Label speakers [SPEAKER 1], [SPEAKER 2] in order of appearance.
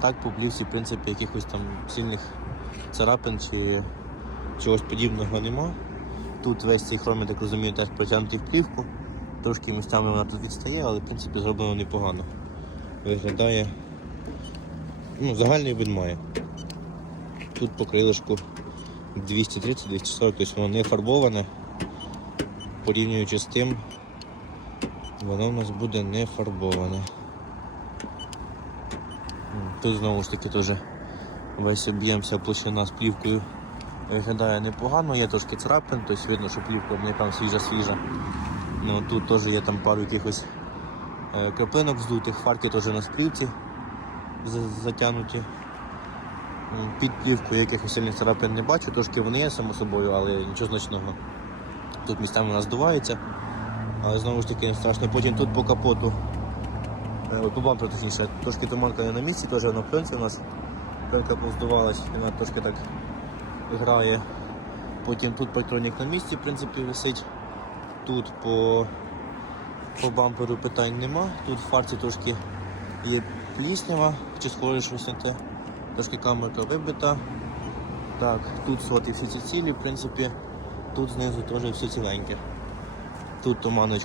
[SPEAKER 1] Так, по плівці, в принципі, якихось там сильних царапин чи чогось подібного нема. Тут весь цей хром, я так розумію, теж протягнутий в плівку. Трошки місцями вона тут відстає, але в принципі зроблено непогано. Виглядає. Ну, загальний вид має. Тут по крилишку 230-240, тобто воно не фарбоване. Порівнюючи з тим, воно в нас буде не фарбоване. Тут знову ж таки теж весь об'єм, площина з плівкою виглядає непогано, є трошки царапин, тобто видно, що плівка не там свіжа-свіжа. Ну, тут теж є там пару якихось е, краплинок здутих, фарки теж на сплівці затягнуті. Під плівкою якихось сильних царапин не бачу, трошки вони є само собою, але нічого значного. Тут місцями вона здувається, але знову ж таки не страшно. Потім тут по капоту, е, от по бамперу точніше, трошки туманка не на місці, теж на пленці у нас пленка повздувалась, вона трошки так грає. Потім тут патронник на місці, в принципі, висить. Тут по, по бамперу питань нема. Тут в фарці трошки є пліснява, чи схоже щось на те. Трошки камерка вибита. Так, тут соти всі ці цілі, в принципі, тут знизу теж все ціленьке. Тут туманочка.